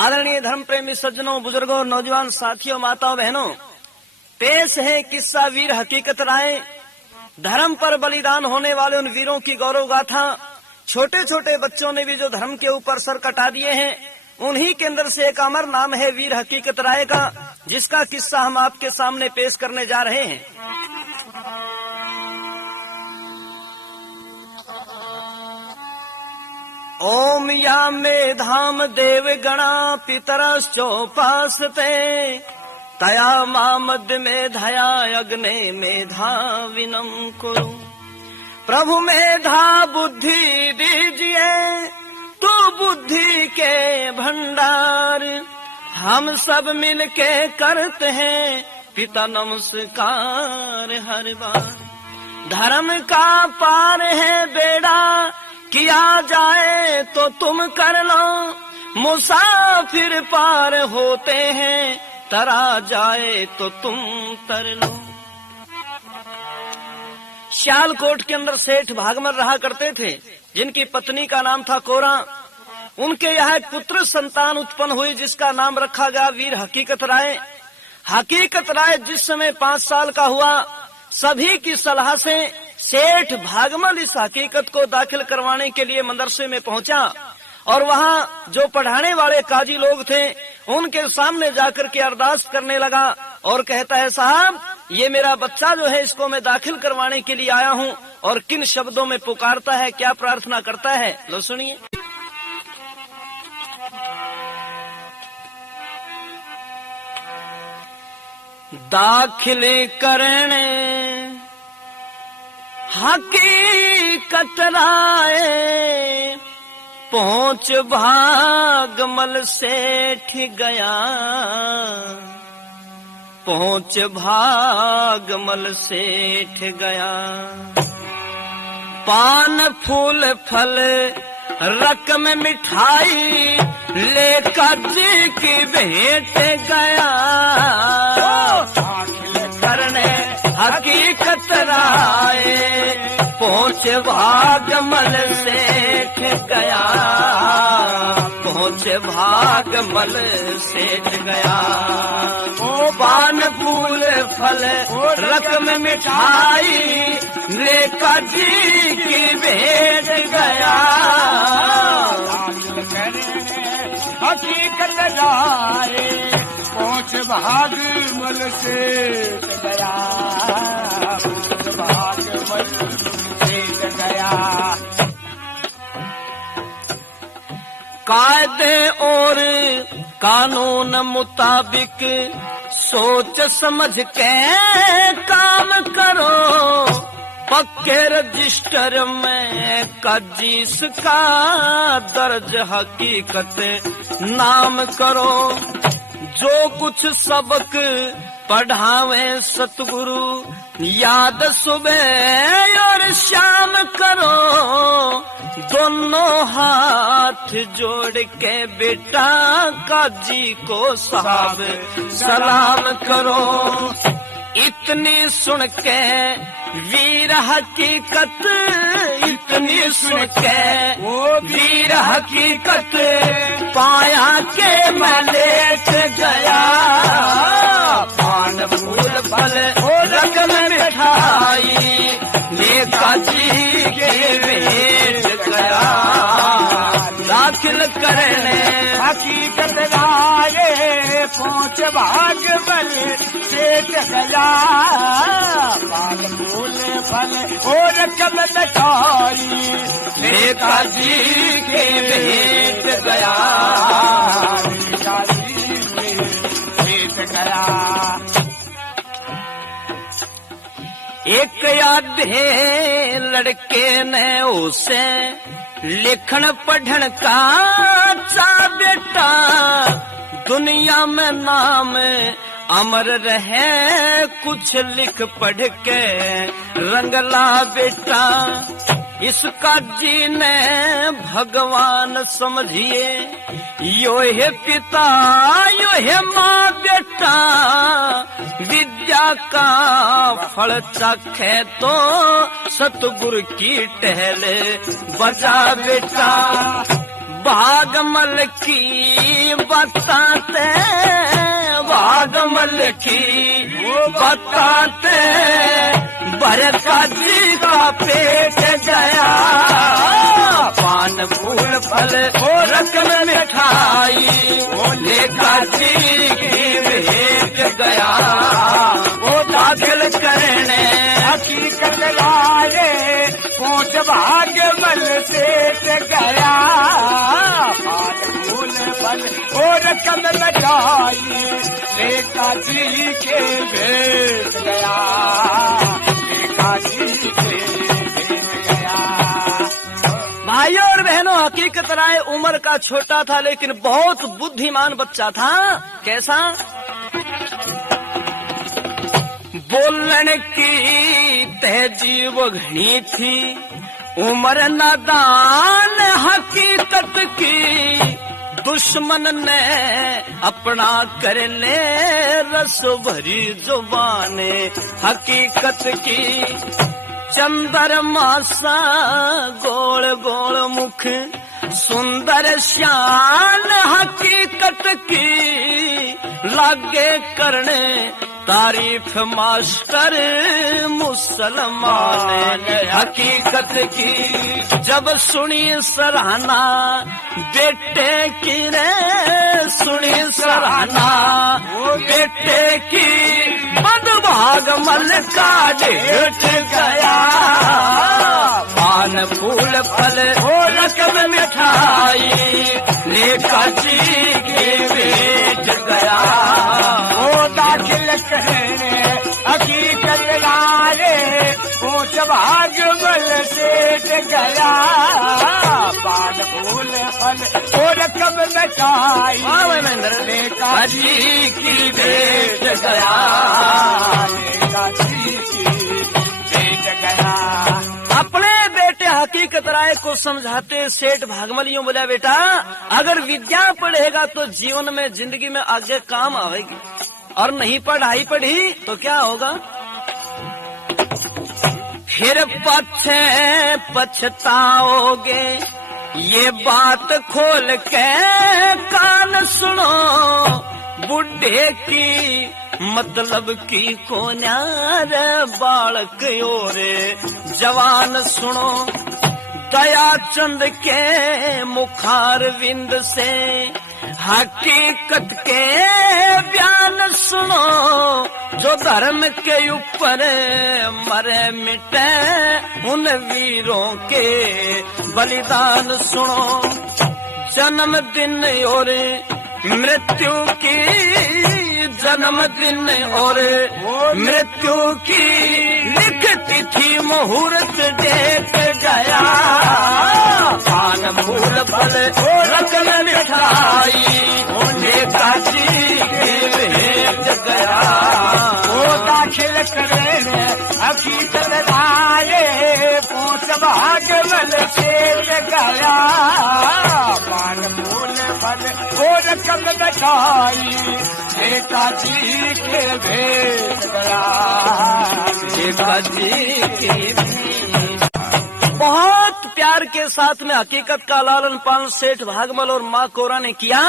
आदरणीय धर्म प्रेमी सज्जनों, बुजुर्गों, नौजवान साथियों, माताओं, बहनों, पेश है किस्सा वीर हकीकत राय। धर्म पर बलिदान होने वाले उन वीरों की गौरव गाथा। छोटे छोटे बच्चों ने भी जो धर्म के ऊपर सर कटा दिए हैं, उन्हीं के अंदर से एक अमर नाम है वीर हकीकत राय का, जिसका किस्सा हम आपके सामने पेश करने जा रहे हैं। ओम या मेधाम देव गणा पितरश्चोपासते तया मामद मेधया अग्ने मेधाविनम कुरु। प्रभु मेधा बुद्धि दीजिए, तो बुद्धि के भंडार हम सब मिलके करते हैं पिता नमस्कार हर बार। धर्म का पार है बेड़ा, किया जाए तो तुम कर लो, मुसाफिर पार होते हैं, तरा जाए तो तुम तर लो। सियालकोट के अंदर सेठ भागमल रहा करते थे, जिनकी पत्नी का नाम था कोरा। उनके यहाँ एक पुत्र संतान उत्पन्न हुई, जिसका नाम रखा गया वीर हकीकत राय। हकीकत राय जिस समय 5 साल का हुआ, सभी की सलाह से सेठ भागमल इस हकीकत को दाखिल करवाने के लिए मदरसे में पहुंचा और वहाँ जो पढ़ाने वाले काजी लोग थे, उनके सामने जाकर के अरदास करने लगा और कहता है, साहब ये मेरा बच्चा जो है, इसको मैं दाखिल करवाने के लिए आया हूँ। और किन शब्दों में पुकारता है, क्या प्रार्थना करता है, लो सुनिए। दाखिल करने हकीकत राय पहुंच भागमल सेठ गया, पहुंच भागमल सेठ गया। पान फूल फल रकम मिठाई लेकर जी की भेंट गया। करने हकीकत राय पहुंच भागमल सेठ गया, पहुंच भागमल सेठ गया। ओ पान फूल फल रकम मिठाई लेकर जी की भेंट गया। हकीकत राय पहुंच भागमल सेठ गया, पहुंच भागमल सेठ गया। कायदे और कानून मुताबिक सोच समझ के काम करो, पक्के रजिस्टर में काजीस का दर्ज हकीकत नाम करो। जो कुछ सबक पढ़ावे सतगुरु, याद सुबह और शाम करो। दोनों हाथ जोड़ के बेटा काजी को साहब सलाम करो। इतनी सुन के वीर हकीकत, इतनी सुन के वीर हकीकत पाया के मैं लेट गया। पान फूल फल रकम मिठाई लेका जी के भेंट गया। दाखिल करने हकीकत राय पहुंच भागमल सेठ गया। पान फूल फल और रकम मिठाई लेका जी के भेंट गया। भेंट गया। एक यादे लड़के ने उसे लिखन पढ़न का चा बेटा, दुनिया में नाम अमर रहे कुछ लिख पढ़ के रंगला बेटा। इसका जी ने भगवान समझिए, यो है पिता यो है माँ बेटा। विद्या का फल चखे तो सतगुरु की टहल बजा बेटा। भागमल की बताते, भागमल की बताते, भरता जी का पेट गया, पान फूल फल रकम मिठाई, लेखा जी की भेंट गया, वो दाखिल करने हकीकत लाए पहुंच भाग्यमल सेठ गया, पान फूल फल और रकम मिठाई, लेखा जी के भेंट गया, लेखा जी के भेंट गया। भाइयों और बहनों, हकीकत राय उम्र का छोटा था लेकिन बहुत बुद्धिमान बच्चा था। कैसा? बोलने की तहजीब घनी थी, उम्र नादान हकीकत की, दुश्मन ने अपना कर ले रस भरी जुबाने हकीकत की, चंद्रमा सा गोल गोल मुख, सुंदर शान हकीकत की, लागे करने तारीफ मास्टर मुसलमान हकीकत की, जब सुनी सराहना बेटे की रे, सुनी सराहना बेटे की, बदभागमल का ढेट गया, पान फूल फल रकम मिठाई, लेखा जी के भेंट गया, वो दाखिल करने हकीकत लाए पहुंच भाग्यमल सेठ गया, पान फूल फल और रकम मिठाई, लेखा जी की भेंट गया, लेखा जी की भेंट गया। अपने बेटे हकीकत राय को समझाते सेठ भागमल यूं बोला, बेटा अगर विद्या पढ़ेगा तो जीवन में जिंदगी में आगे काम आएगी, और नहीं पढ़ाई पढ़ी तो क्या होगा? फिर पछताओगे, ये बात खोल के कान सुनो, बुढ़े की मतलब की को न्यार बालक और जवान सुनो, दया चंद के मुखार विंद से हकीकत के बयान सुनो, जो धर्म के ऊपर मरे मिटे उन वीरों के बलिदान सुनो, जन्मदिन और मृत्यु की, जन्मदिन और मृत्यु की लिखती थी मुहूर्त देख गया, पान फूल फल रकम मिठाई, लेखा जी के भेंट गया, वो दाखिल करने हकीकत लाए पहुंच भाग्यमल सेठ गया, पान फूल फल और रकम मिठाई, लेखा जी के भेंट गया, लेखा जी की भेंट। बहुत प्यार के साथ में हकीकत का लालन पालन सेठ भागमल और माँ कोरा ने किया।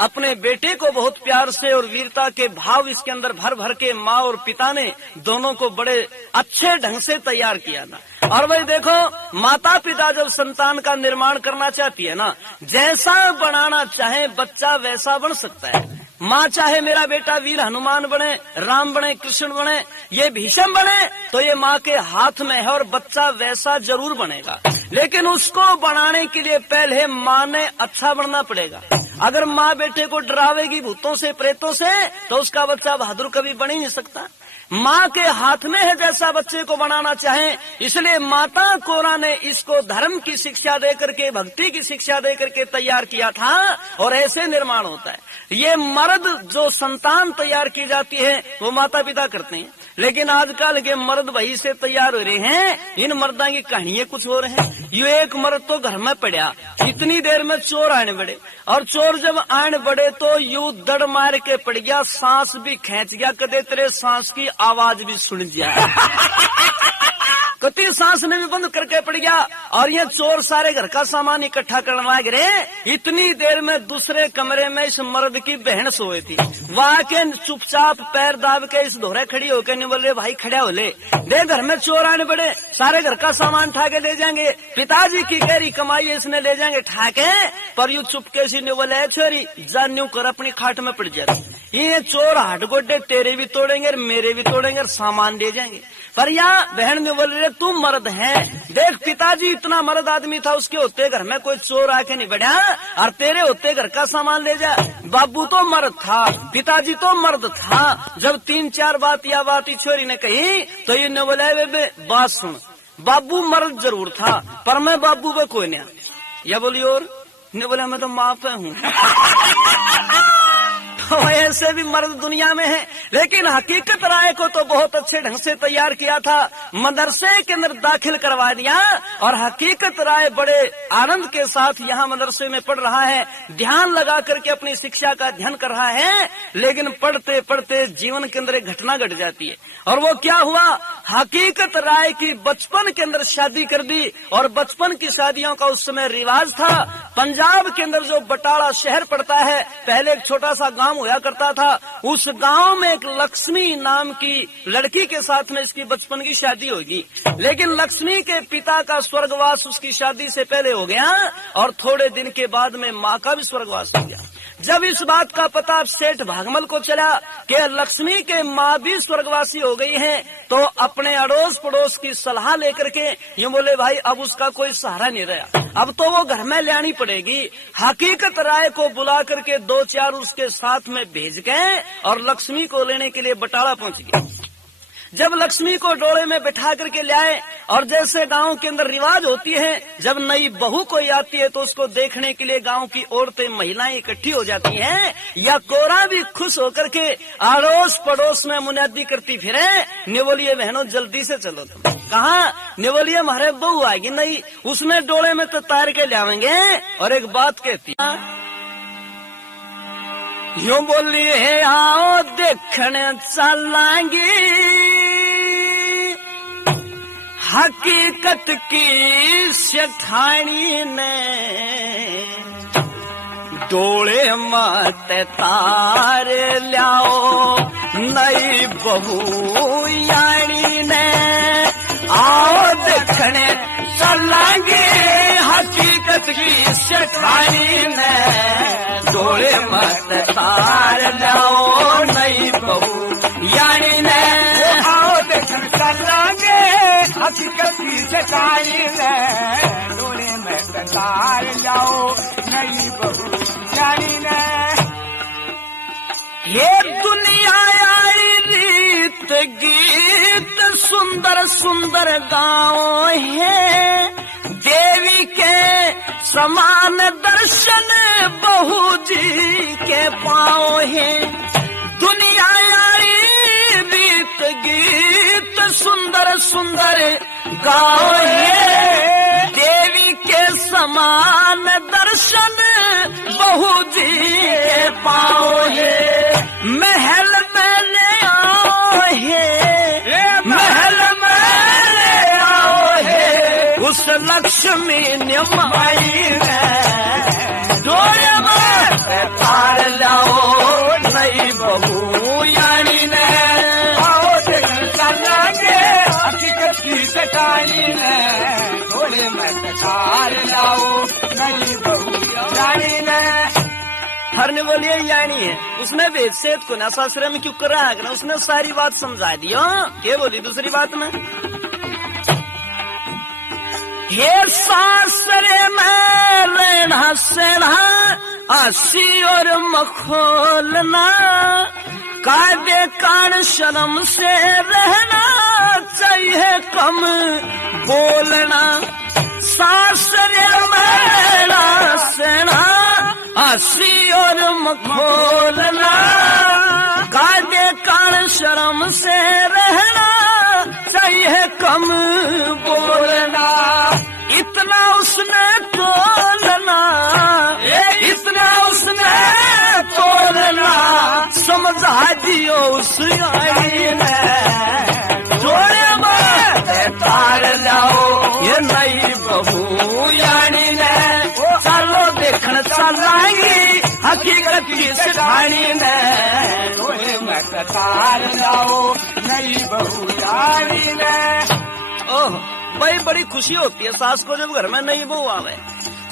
अपने बेटे को बहुत प्यार से और वीरता के भाव इसके अंदर भर भर के माँ और पिता ने दोनों को बड़े अच्छे ढंग से तैयार किया था। और भाई देखो, माता पिता जब संतान का निर्माण करना चाहती है ना, जैसा बनाना चाहे बच्चा वैसा बन सकता है। माँ चाहे मेरा बेटा वीर हनुमान बने, राम बने, कृष्ण बने, ये भीष्म बने, तो ये माँ के हाथ में है और बच्चा वैसा जरूर बनेगा। लेकिन उसको बनाने के लिए पहले माँ ने अच्छा बनना पड़ेगा। अगर माँ बेटे को डरावेगी भूतों से प्रेतों से, तो उसका बच्चा बहादुर कभी बन ही नहीं सकता। माँ के हाथ में है जैसा बच्चे को बनाना चाहे। इसलिए माता कोरा ने इसको धर्म की शिक्षा दे करके, भक्ति की शिक्षा दे करके तैयार किया था, और ऐसे निर्माण होता है। ये मर्द जो संतान तैयार की जाती है वो माता पिता करते हैं, लेकिन आजकल के मर्द वही से तैयार हो रहे हैं। इन मर्दा की कहानियां कुछ हो रहे हैं। यू एक मर्द तो घर में पड़ा, इतनी देर में चोर आने बड़े, और चोर जब आने बड़े तो यू दड़ मार के पड़ गया, सांस भी खींच गया, कदे तेरे सांस की आवाज भी सुन गया। कति सांस में भी बंद करके पड़ गया और ये चोर सारे घर का सामान इकट्ठा करने लग रहे। इतनी देर में दूसरे कमरे में इस मर्द की बहन सोई थी। वहां के चुपचाप पैर दाब के इस धोरे खड़ी होकर नहीं बोल रहे भाई खड़ा हो ले, दे घर में चोर आने पड़े, सारे घर का सामान ठा के ले जाएंगे, पिताजी की गहरी कमाई इसने ले जाएंगे ठाके। पर यू चुपके से नहीं बोले छोरी जान न्यू कर अपनी खाट में पड़ जाती। ये चोर हाथ गोड्डे तेरे भी तोड़ेंगे और मेरे भी तोड़ेंगे और सामान ले जाएंगे। पर यहाँ बहन ने बोल रहे तू मर्द है, देख पिताजी इतना मर्द आदमी था, उसके होते घर में कोई चोर आके नहीं बढ़ा और तेरे होते घर का सामान ले जा। बाबू तो मर्द था, पिताजी तो मर्द था। जब 3-4 बात या बात छोरी ने कही तो ये ने बोला बेबे बात सुन, बाबू मर्द जरूर था पर मैं बाबू पे कोई नहीं। या बोली और ने बोला मैं तो माँ पे हूँ। तो ऐसे भी मर्द दुनिया में है, लेकिन हकीकत राय को तो बहुत अच्छे ढंग से तैयार किया था, मदरसे के अंदर दाखिल करवा दिया और हकीकत राय बड़े आनंद के साथ यहाँ मदरसे में पढ़ रहा है, ध्यान लगा करके अपनी शिक्षा का अध्ययन कर रहा है। लेकिन पढ़ते पढ़ते जीवन के अंदर एक घटना घट जाती है और वो क्या हुआ, हकीकत राय की बचपन के अंदर शादी कर दी। और बचपन की शादियों का उस समय रिवाज था। पंजाब के अंदर जो बटाला शहर पड़ता है, पहले एक छोटा सा गांव होया करता था, उस गांव में एक लक्ष्मी नाम की लड़की के साथ में इसकी बचपन की शादी होगी। लेकिन लक्ष्मी के पिता का स्वर्गवास उसकी शादी से पहले हो गया और थोड़े दिन के बाद में माँ का भी स्वर्गवास हो गया। जब इस बात का पता सेठ भागमल को चला कि लक्ष्मी के माँ भी स्वर्गवासी हो गई है, तो अपने अड़ोस पड़ोस की सलाह लेकर के ये बोले भाई अब उसका कोई सहारा नहीं रहा, अब तो वो घर में ले आनी पड़ेगी। हकीकत राय को बुला करके 2-4 उसके साथ में भेज गए और लक्ष्मी को लेने के लिए बटाला पहुंच गए। जब लक्ष्मी को डोले में बैठा करके ले आए और जैसे गांव के अंदर रिवाज होती है, जब नई बहू कोई आती है तो उसको देखने के लिए गांव की औरतें महिलाएं इकट्ठी हो जाती हैं, या कोरा भी खुश होकर के अड़ोस पड़ोस में मुनादी करती फिरे, निवोलिए बहनों जल्दी से चलो। तुम कहाँ? निवोलिए हमारे बहू आएगी नहीं, उसमें डोले में तो तार के ले आवेंगे। और एक बात कहती यूं बोली है आओ देखने चलांगी, हकीकत की सेठानी ने डोले मत तार लाओ नई बहू यानी ने, आओ देखने चलांगे हकीकत की सेठानी ने, डोले मत तार लाओ नई बहू यानी ने, आओ देखने चलांगे हकीकत की सेठानी ने, डोले मत तार लाओ नई बहू यानी ने। ये दुनिया आई रीत गीत सुंदर सुंदर गाँव है, देवी के समान दर्शन बहू जी के पाँव है। दुनिया आई रीत गीत सुंदर सुंदर गाँव है, देवी के समान दर्शन बहू जी के पाँव है। महल में ले आओ है, महल में ले आओ है, उस लक्ष्मी ने माई डोले में तार लाओ नई बहू यानी ने, आओ देखने चलांगे हकीकत की सेठानी ने, डोले में तार लाओ नई बहू यानी ने। हर ने बोलिए यानी है, उसने वेद सेठ को ना सासरे में क्यों कर रहा है, उसने सारी बात समझा दी। क्या बोली दूसरी बात में, ये सासरे में लेना सेना आसी और मखोलना, कायदे कान शर्म से रहना चाहिए कम बोलना, सासरे में लेना सेना आसी और मखोलना, कायदे कान शर्म से रहना चाहिए कम बोलना। इतना उसने तोलना, इतना उसने तोलना, समझा दियो उस आई ने, जोड़े में तार कच्ची सेठानी ने तोड़े मैं कतार लाओ नई बहू यानी ने। ओह भाई, बड़ी खुशी होती है सास को जब घर में नई बहू आवे।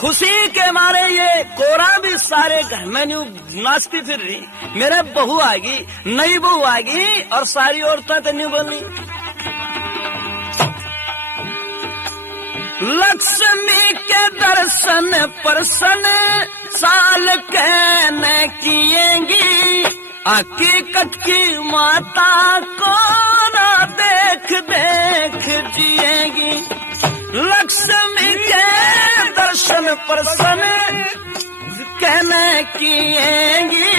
खुशी के मारे ये कोरा भी सारे घर में न्यू नाचती फिर रही, मेरे बहू आएगी, नई बहू आएगी, और सारी औरतें तो न्यू बोली लक्ष्मी के दर्शन प्रसन्न साल कहने किएंगी, हकीकत की माता को ना देख देख जिएंगी। लक्ष्मी के दर्शन प्रसन्न कहने किएंगी,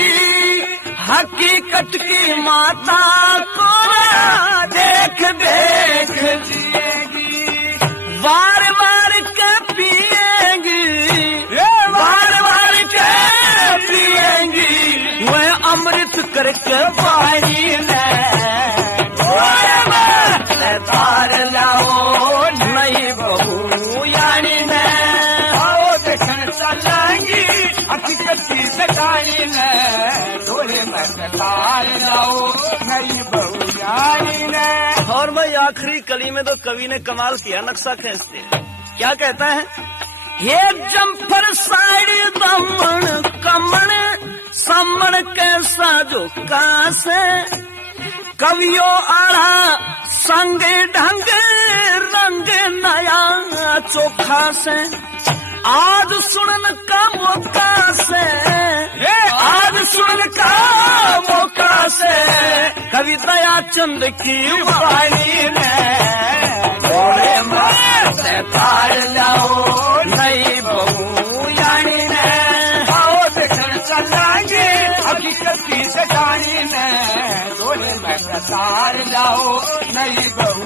हकीकत की माता को ना देख देख जिएंगी। बार बार के पिएंगी, बार बार के पिएंगी, वह अमृत करके पानी में तार लाओ नई बहू यानी ने। आओ देखन चलेंगी हकीकत की सेठानी ने तोड़े मैं कतार लाओ नई बहू यानी ने। और भाई आखिरी कली में तो कवि ने कमाल किया नक्शा खींचते, क्या कहता है, ये जम्फर साड़ी दमन कमन समण कैसा जो कासे, कवियो आड़ा संग ढंग रंग नया चोखा से, आज सुनन का मौका से, आज सुनन का मौका से, कवि दया चंद की वाणी ने तोड़े मैं तार लाओ नई बहू यानी ने। आओ देखन चलेंगे हकीकत की सेठानी ने तोड़े मैं कतार लाओ नई बहू।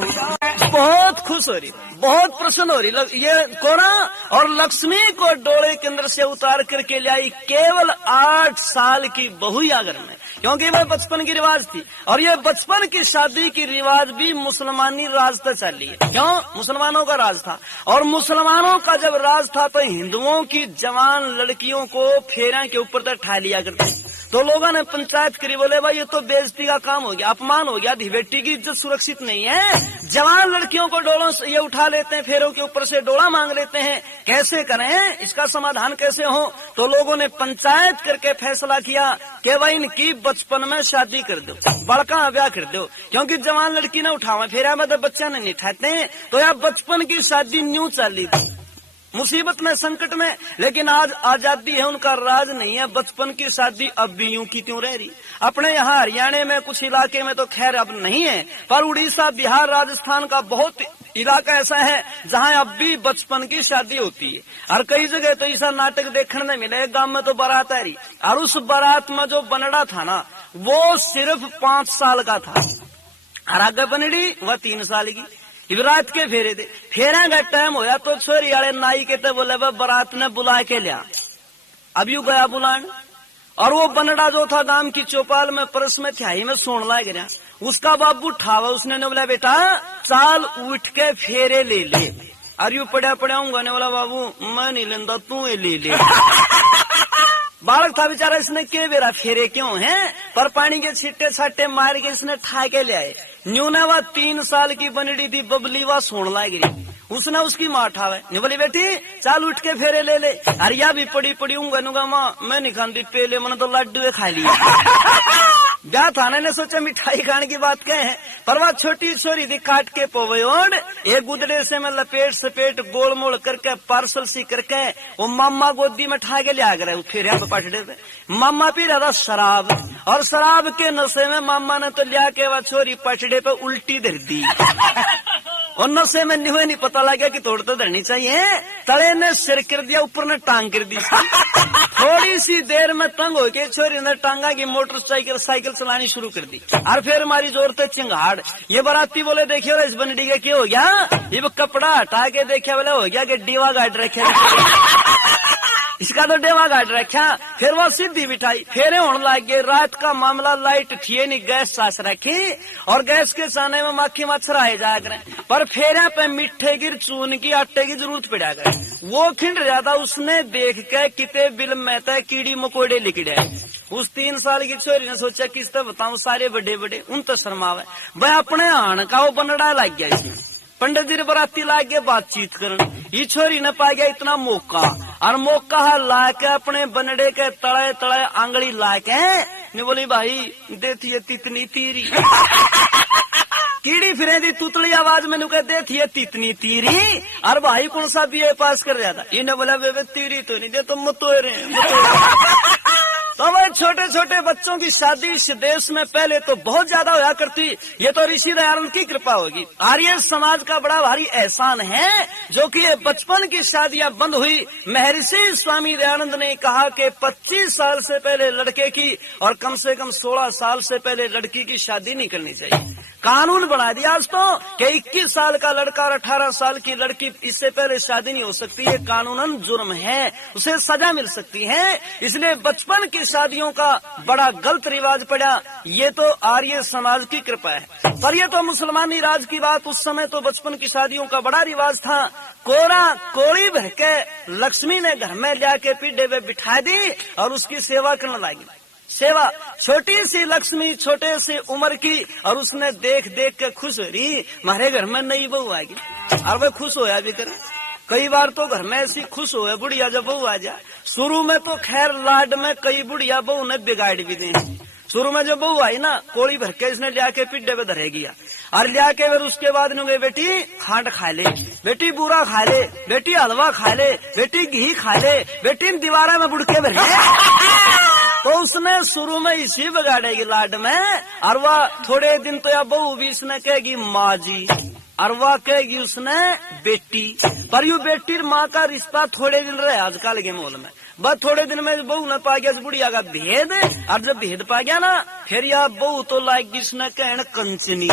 बहुत खुश हो रही, बहुत प्रसन्न हो रही ये कोरा, और लक्ष्मी को डोले के अंदर से उतार करके ले आई केवल 8 साल की बहू आगर में, क्योंकि वह बचपन की रिवाज थी। और ये बचपन की शादी की रिवाज भी मुसलमानी राज तक चली है, क्यों, मुसलमानों का राज था। और मुसलमानों का जब राज था तो हिंदुओं की जवान लड़कियों को फेरा के ऊपर तक ठा लिया करते, तो लोगों ने पंचायत करी, बोले भाई ये तो बेइज्जती का काम हो गया, अपमान हो गया, बेटी की इज्जत सुरक्षित नहीं है, जवान लड़कियों को डोलों से ये उठा लेते हैं, फेरों के ऊपर से डोला मांग लेते हैं, कैसे करें, इसका समाधान कैसे हो। तो लोगों ने पंचायत करके फैसला किया कि भाई इनकी बचपन में शादी कर दो, बड़का ब्याह कर दो, क्योंकि जवान लड़की ना उठावा फेरा में तो बच्चा नहीं उठाते हैं, तो यार बचपन की शादी न्यू चाली थी, मुसीबत में संकट में। लेकिन आज आजादी है, उनका राज नहीं है, बचपन की शादी अब भी यूं की त्यों रह रही। अपने यहाँ हरियाणा में कुछ इलाके में तो खैर अब नहीं है, पर उड़ीसा, बिहार, राजस्थान का बहुत इलाका ऐसा है जहाँ अब भी बचपन की शादी होती है। और कई जगह तो ऐसा नाटक देखने में मिले, एक गांव में तो बारात आ रही, और उस बारात में जो बनड़ा था ना वो सिर्फ 5 साल का था, और आगे बनड़ी वह 3 साल की। रात के फेरे थे, फेरा का टाइम होया तो छोरी वाले नाई के तो बोले बारात ने बुला के लिया, अब यू गया बुलान, और वो बनड़ा जो था गांव की चौपाल में परस में छाई में सोन ला गया, उसका बाबू ठावा, उसने ने बोला बेटा चाल उठ के फेरे ले ले, अरे यू पड़ा पड़ा हूँ, ने बोला बाबू मैं नहीं लेंदा तू ले ले। बालक था बेचारा, इसने के बेरा फेरे क्यों हैं, पर पानी के छिट्टे छाटे मार के इसने ठा के ले आए। न्यूनवा 3 साल की बनड़ी थी, बबली वा सोन ला गिरी, उसने उसकी माँ उठावे, नहीं बोली बेटी चाल उठ के फेरे ले ले, अरिया भी पड़ी पड़ी हूँ माँ मैं नहीं खाती पहले, मैंने तो लड्डू खा लिया। ब्याह थाने ने सोचा मिठाई खाने की बात कहे हैं, पर वह छोटी छोरी थी काट के पोवयोड, एक गुदड़े से मैं लपेट सपेट गोल मोड़ करके पार्सल सी करके वो मामा गोदी में ठा के लिया करे, फिर यहाँ पे पटड़े पे मामा पी रहा था शराब, और शराब के नशे में मामा ने तो लिया के वह छोरी पटड़े पे उल्टी धर दी, और नशे में नहीं पता लगा कि तोड़ तो धरनी चाहिए, तले ने सिर कर दिया, ऊपर ने टांग कर दी। थोड़ी सी देर में तंग हो के छोरी ने टांगा की मोटरसाइकिल चलानी शुरू कर दी, और फिर हमारी जोर से चिंगाड़। ये बाराती बोले देखियो इस बनडी के क्या हो गया, ये कपड़ा हटा के देखा बोले हो गया कि डीवा गाड़ रखे। इसका तो डेवा गाड़ रखा, फिर वो सीधी बिठाई, फेरे होने लग गए। रात का मामला, लाइट थी नहीं, गैस सास रखी और गैस के साने में मक्खी मच्छर आए जाया करें, पर फेरे पे मिट्टे की, चून की, आटे की जरूरत पड़ा करे। वो खिंड जाता, उसने देख के किते बिल में तय कीड़ी मकोड़े लिखड़े। उस 3 साल की छोरी ने सोचा किस तरह बताऊं, सारे बड़े बड़े उन तो शर्मावे, वह अपने आन का वो बनड़ा लग गया इसमें। पंडित जी बराती लाग गए बातचीत करने, ये छोरी ने पा गया इतना मौका, और मौका है लाके अपने बनड़े के तड़े तड़े आंगली लाके ने बोली भाई देती है तितनी तीरी। कीड़ी फिरे दी तुतली आवाज में कह देती है तितनी तीरी। और भाई कौन सा बीए पास कर रहा था, इन्हें बोला बेबे तीरी तो नहीं दे, तो मतोरे। तो भाई छोटे छोटे बच्चों की शादी इस देश में पहले तो बहुत ज्यादा होया करती, ये तो ऋषि दयानंद की कृपा होगी। आर्य समाज का बड़ा भारी एहसान है जो कि ये बचपन की शादियां बंद हुई। महर्षि स्वामी दयानंद ने कहा कि 25 साल से पहले लड़के की और कम से कम 16 साल से पहले लड़की की शादी नहीं करनी चाहिए। कानून बना दिया आज तो कि 21 साल का लड़का और 18 साल की लड़की इससे पहले शादी नहीं हो सकती, ये कानूनन जुर्म है, उसे सजा मिल सकती है। इसलिए बचपन की शादियों का बड़ा गलत रिवाज पड़ा, ये तो आर्य समाज की कृपा है। पर ये तो मुसलमानी राज की बात, उस समय तो बचपन की शादियों का बड़ा रिवाज था। कोरा कोड़ी भर के लक्ष्मी ने घर में लाके पीढ़े पे बिठा दी और उसकी सेवा करने लगी। सेवा, छोटी सी लक्ष्मी छोटे से उम्र की, और उसने देख देख के खुश हो रही, हमारे घर में नई बहू आएगी। और वह खुश होया भी करे। कई बार तो घर में ऐसी खुश हो बुढ़िया जब बहू आ जाए। शुरू में तो खैर लाड में कई बुढ़िया बहू ने बिगाड़ भी दी। शुरू में जब बहू आई ना, कोड़ी भर के इसने लिया के पिड्डे पे धरेगी और लिया के फिर उसके बाद नुगे बेटी खांड खा ले, बेटी बूरा खा ले, बेटी हलवा खा ले, बेटी घी खा ले, बेटी दीवारा में बुड़के भरे। तो उसने शुरू में इसी बिगाड़ेगी लाड में, और वह थोड़े दिन तो या बहू भी इसने कहेगी माँ जी, और वह कहेगी उसने बेटी। पर यू बेटी माँ का रिश्ता थोड़े दिन रहे आजकल के माहौल में। बस थोड़े दिन में बहू ने पा गया बुढ़िया का भेद, और जब भेद पा गया ना, फिर यह बहू तो लाएगी इसने कहने कंचनी,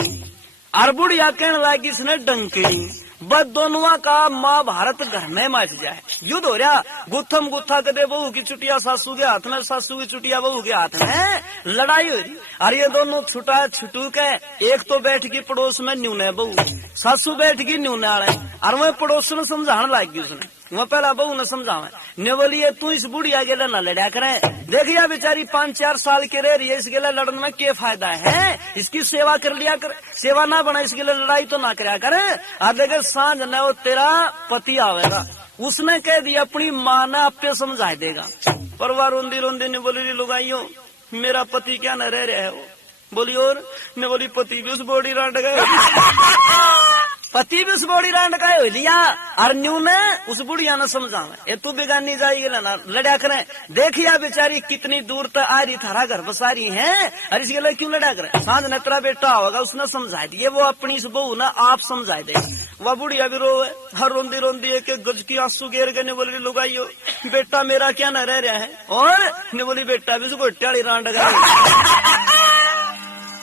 और बुढ़िया कहने लाएगी इसने डंकनी। बस दोनों का महाभारत घर में मच जाए, युद्ध हो रहा। गुत्थम गुत्था कदे बहू की चुटिया सासू के हाथ में, सासू की चुटिया बहू के हाथ में, लड़ाई हो रही। और ये दोनों छुटा छुटू के, एक तो बैठ गई पड़ोस में न्यूने बहू, सासू बैठ गई न्यूने आड़े, और वह पड़ोस में समझाने लग गई उसने। वह पहला बहू ने समझावे, ने बोलिए तू इस बुढ़िया के लिए न लड़ा करे, देखिए बेचारी 5-4 साल के रह रही है, इसके लिए लड़ने में क्या फायदा है, इसकी सेवा कर लिया कर, सेवा ना बना इसके लिए लड़ाई तो ना कराया करे। और देखे सांझ न वो तेरा पति आवेगा, उसने कह दिया अपनी माँ ने आपके समझा देगा। पर वह रोंदी रोंदी ने बोली लुगाइयो मेरा पति क्या न रह रहा है वो। बोली और ने बोली पति भी उस बॉडी रांड गए, पति भी उस बॉडी रांड का हो लिया। और न्यू ने उस बुढ़िया ने समझावे, ये तू बेगानी जाएगी ना लड़ा करे, देखिया बेचारी कितनी दूर तक आ रही, थारा घर बसारी है, और इसके लिए क्यों लड़ा करे। सांझ ने तेरा बेटा होगा, उसने समझा दिए, वो अपनी इस बहू ना आप समझा देगा। वह बुढ़िया भी रोवे, हर रोंदी रोंदी एक गज की आंसू गेर के ने बोली लुगाइयो बेटा मेरा क्या न रह रहा है, और ने बोली बेटा भी उसको टेढ़ी रांड गए।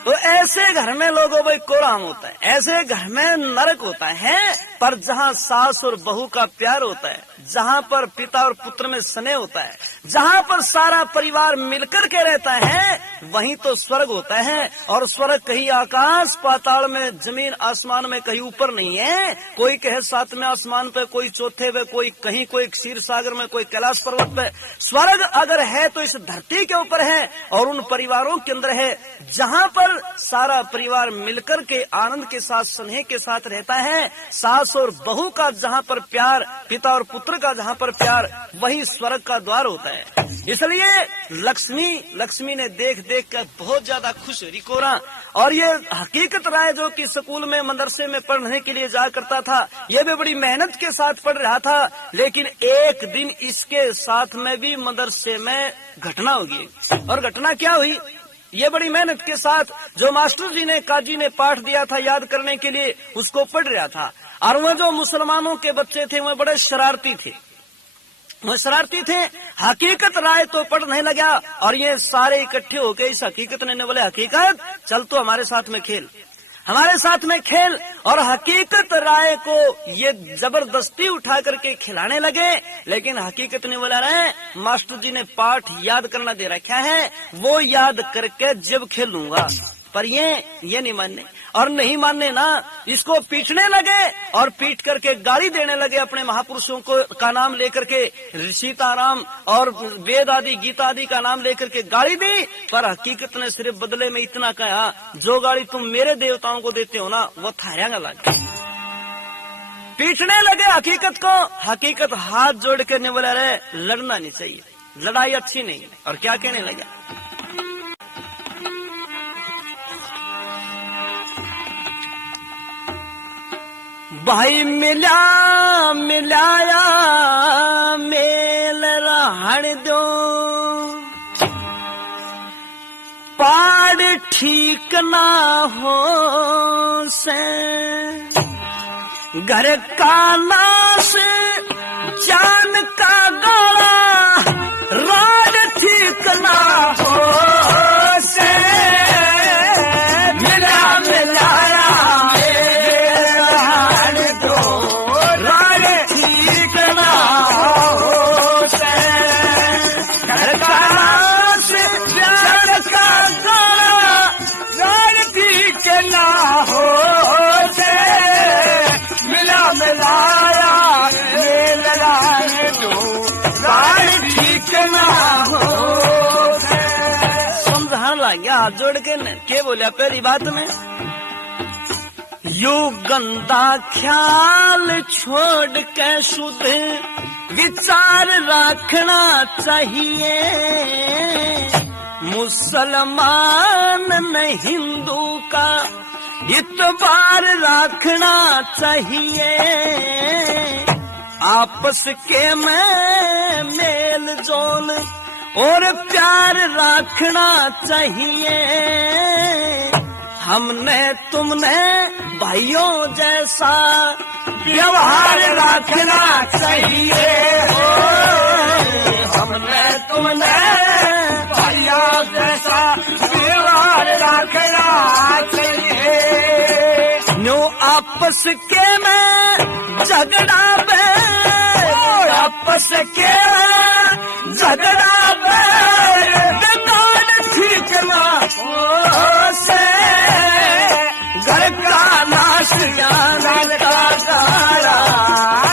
तो ऐसे घर में लोगों भाई कोराम होता है, ऐसे घर में नरक होता है। पर जहाँ सास और बहू का प्यार होता है, जहाँ पर पिता और पुत्र में स्नेह होता है, जहाँ पर सारा परिवार मिलकर के रहता है, वहीं तो स्वर्ग होता है। और स्वर्ग कहीं आकाश पाताल में, जमीन आसमान में कहीं ऊपर नहीं है। कोई कहे 7वें आसमान पे, कोई 4थे पे, कोई कहीं, कोई क्षीर सागर में, कोई कैलाश पर्वत पे। स्वर्ग अगर है तो इस धरती के ऊपर है और उन परिवारों के अंदर है जहाँ पर सारा परिवार मिलकर के आनंद के साथ, स्नेह के साथ रहता है। सास और बहू का जहाँ पर प्यार, पिता और पुत्र का जहाँ पर प्यार, वही स्वर्ग का द्वार होता है। इसलिए लक्ष्मी ने देख देख कर बहुत ज्यादा खुश हुई कोरा। और ये हकीकत राय जो कि स्कूल में, मदरसे में पढ़ने के लिए जा करता था, ये भी बड़ी मेहनत के साथ पढ़ रहा था। लेकिन एक दिन इसके साथ में भी मदरसे में घटना होगी। और घटना क्या हुई, ये बड़ी मेहनत के साथ जो मास्टर जी ने, काजी ने पाठ दिया था याद करने के लिए, उसको पढ़ रहा था। और वह जो मुसलमानों के बच्चे थे वह बड़े शरारती थे, हकीकत राय तो पढ़ने लगा। और ये सारे इकट्ठे हो गए, इस हकीकत ने बोले हकीकत चल तो हमारे साथ में खेल, हमारे साथ में खेल। और हकीकत राय को ये जबरदस्ती उठा करके खिलाने लगे। लेकिन हकीकत ने बोला रहे मास्टर जी ने पाठ याद करना दे रखा है, वो याद करके जब खेलूंगा। पर ये नहीं मानने, और नहीं मानने ना इसको पीटने लगे और पीट करके गाली देने लगे अपने महापुरुषों को का नाम लेकर के, सीताराम और वेद आदि गीता आदि का नाम लेकर के गाली दी। पर हकीकत ने सिर्फ बदले में इतना कहा, जो गाली तुम मेरे देवताओं को देते हो ना वो थारा गला। पीटने लगे हकीकत को। हकीकत हाथ जोड़ के ने बोला रहे लड़ना नहीं चाहिए, लड़ाई अच्छी नहीं। और क्या कहने लगा, भाई मिलाया मेल रहण दो, पाड़ ठीक ना हो से, घर का नाश जान का गला, राड ठीक ना हो से, मिलाया हाथ जोड़ के न के बोलिया पहली बात में, यू गंदा ख्याल छोड़ के शुद्ध विचार रखना चाहिए, मुसलमान न हिंदू का इतबार रखना चाहिए, आपस के में मेल जोल और प्यार रखना चाहिए, हमने तुमने भाइयों जैसा व्यवहार रखना चाहिए, हमने तुमने भाइयों जैसा व्यवहार रखना चाहिए। न्यू आपस के में झगड़ा आपस के झगड़ा ठीक ना हो से, घर का नाश जान का गारा,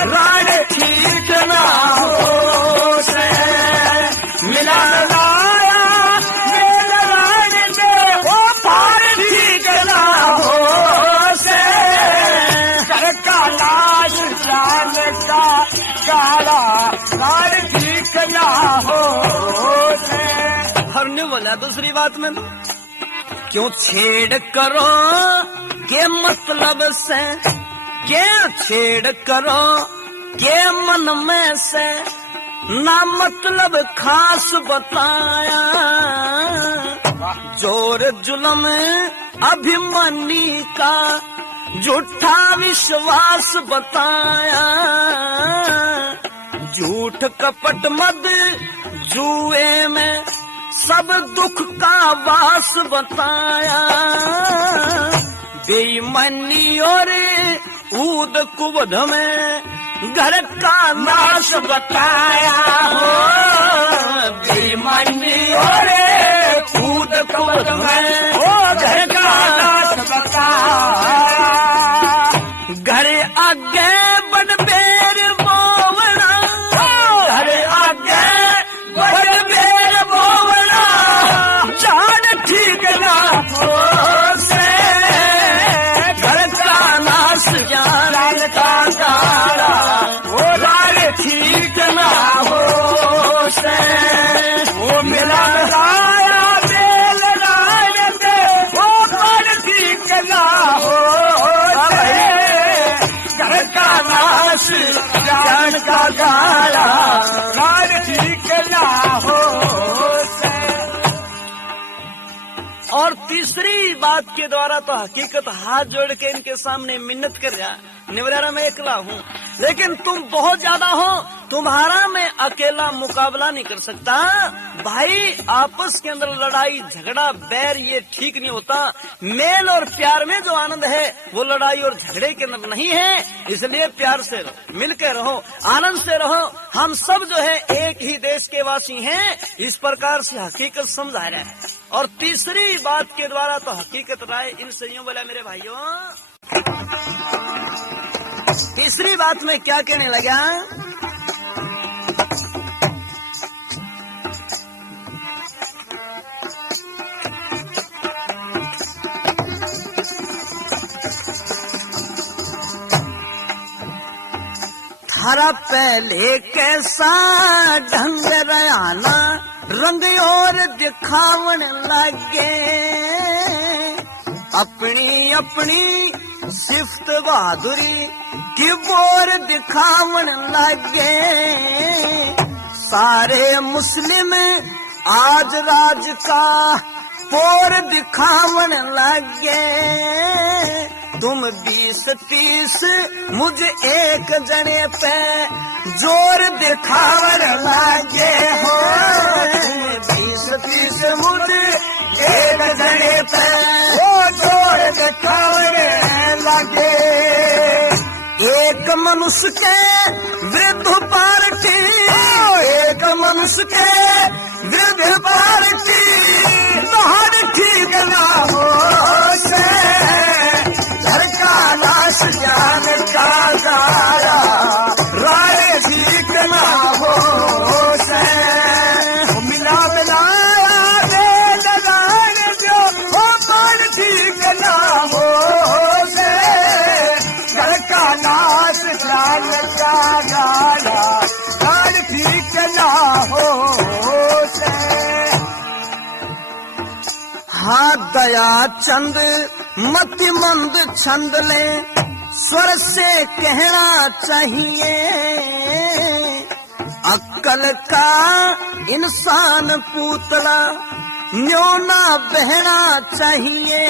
राड ठीक ना हो से, मिला लाया मेल राड दे, वो पार ठीक ना हो से, घर का नाश जान का गारा, राड ठीक ना हो से। हमने बोला दूसरी बात में, क्यों छेड़ करो के मतलब से, क्या छेड़ करो के मन में से, ना मतलब खास बताया, जोर जुल्म अभिमानी का झूठा विश्वास बताया, झूठ कपट मद जुए में सब दुख का वास बताया, बेईमानी और ऊद कुवध में घर का नाश बताया, बेईमानी और ऊद कुवध में घर का नाश बताया, घर आगे बन बेर बोवना, घर आगे बन बेर बोवना, जान ठीक ना हो से, घर का नाश जान का गारा, वो राय ठीक ना हो से, वो मिला लाया मेल राय दे, वो राय ठीक ना हो से, घर का नाश जान का गारा, राय ठीक ना हो से। और तीसरी बात के द्वारा तो हकीकत हाथ जोड़ के इनके सामने मिन्नत कर रहा, निवरारा मैं अकेला हूँ, लेकिन तुम बहुत ज्यादा हो, तुम्हारा मैं अकेला मुकाबला नहीं कर सकता। भाई आपस के अंदर लड़ाई झगड़ा बैर ये ठीक नहीं होता। मेल और प्यार में जो आनंद है वो लड़ाई और झगड़े के अंदर नहीं है। इसलिए प्यार से रहो, मिलकर रहो, आनंद से रहो। हम सब जो है एक ही देश के वासी हैं, इस प्रकार से हकीकत समझा रहे हैं। और तीसरी बात के द्वारा तो हकीकत राय इन सही बोला मेरे भाइयों। तीसरी बात में क्या कहने लगा, थारा पहले कैसा ढंग रयाना रंग और दिखावन लगे, अपनी अपनी सिफ्त बहादुरी की बोर दिखावन लगे। सारे मुस्लिम आज राज का पोर दिखावन लगे। तुम 20-30 मुझे एक जने पे जोर दिखावन लगे हो। 20-30 मुझे एक जने पे वो जोर दिखावन लगे। एक मनुष्य के वृद्ध पार्टी, एक मनुष्य के वृद्ध पार्टी बाहर ठीक ना हो से, घर का नाश ज्ञान का गारा राय ठीक ना हो से। मिला मिलाया दे लगान जो हो पर ठीक ना हो से, घर का नाश ज्ञान का गारा राय ठीक ना हो से। हाँ दया चंद मति मंद छंद ले स्वर से कहना चाहिए। अक्कल का इंसान पुतला न्योना बहना चाहिए।